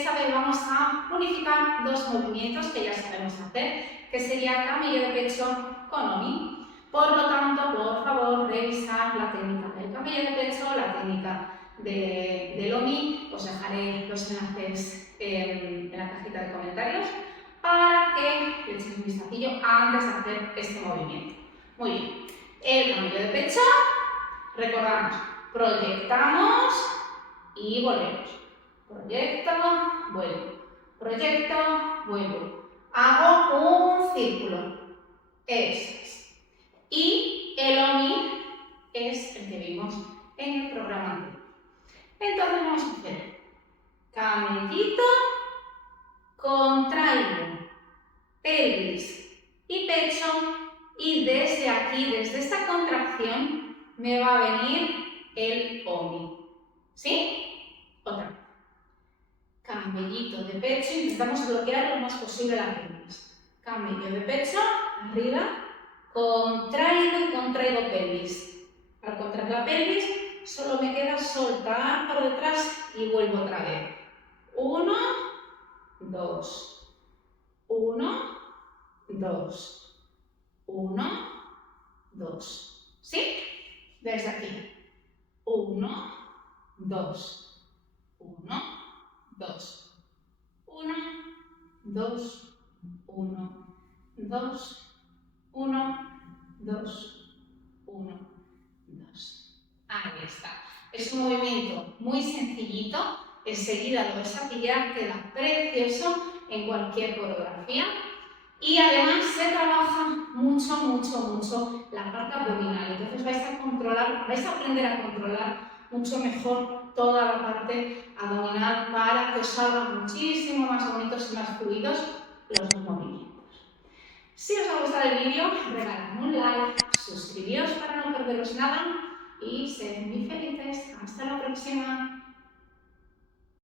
esta vez vamos a unificar dos movimientos que ya sabemos hacer, que sería camello de pecho con OMI. Por lo tanto, por favor, revisar la técnica del camello de pecho, la técnica del OMI. Os dejaré los enlaces en la cajita de comentarios para que le echéis un vistacillo antes de hacer este movimiento. Muy bien. El camello de pecho, recordamos, proyectamos y volvemos. Proyecto, vuelvo. Proyecto, vuelvo. Hago un círculo. Eso es. Y el OMI es el que vimos en el programa anterior. Entonces vamos a hacer camellito, contraigo, pelvis y pecho, y desde aquí, desde esta contracción, me va a venir el OMI. ¿Sí? Otra vez. Camellito de pecho, intentamos bloquear lo más posible la pelvis. Camello de pecho, arriba, contraigo y contraigo pelvis. Al contraer la pelvis, solo me queda soltar por detrás y vuelvo otra vez. 1, 2, 1, 2, 1, 2. ¿Sí? Desde aquí. 1, 2, 1, 2, 1, 2, 1, 2, 1, 2, 1, 2. Ahí está. Es un movimiento muy sencillito. Enseguida lo vais a pillar, queda precioso en cualquier coreografía. Y además se trabaja mucho la parte abdominal. Entonces vais a aprender a controlar mucho mejor toda la parte abdominal para que os salgan muchísimo más bonitos y más fluidos los dos movimientos. Si os ha gustado el vídeo, regaladme un like, suscribíos para no perderos nada y sed muy felices. Hasta la próxima.